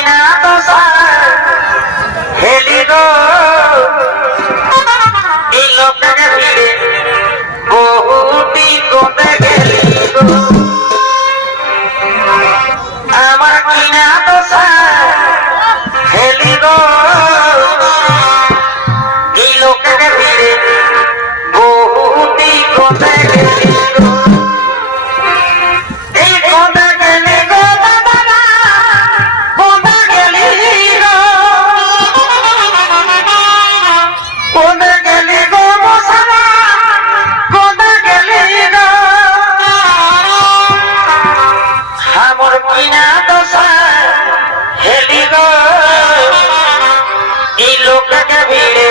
কিনা দশা হেলি গো এই লোকটাকে ভিড়ে বহুটি কোতে গেলি গো আমার কিনা দশা হেলি গো এই লোকটাকে ভিড়ে বহুটি কোতে গেলি গো এই কোতে গেলি গো দাদা কোতে গেলি গো কোতে গেলি গো মশারা কোতে গেলি গো আমার কিনা দশা হেলি গো এই লোকটাকে ভিড়ে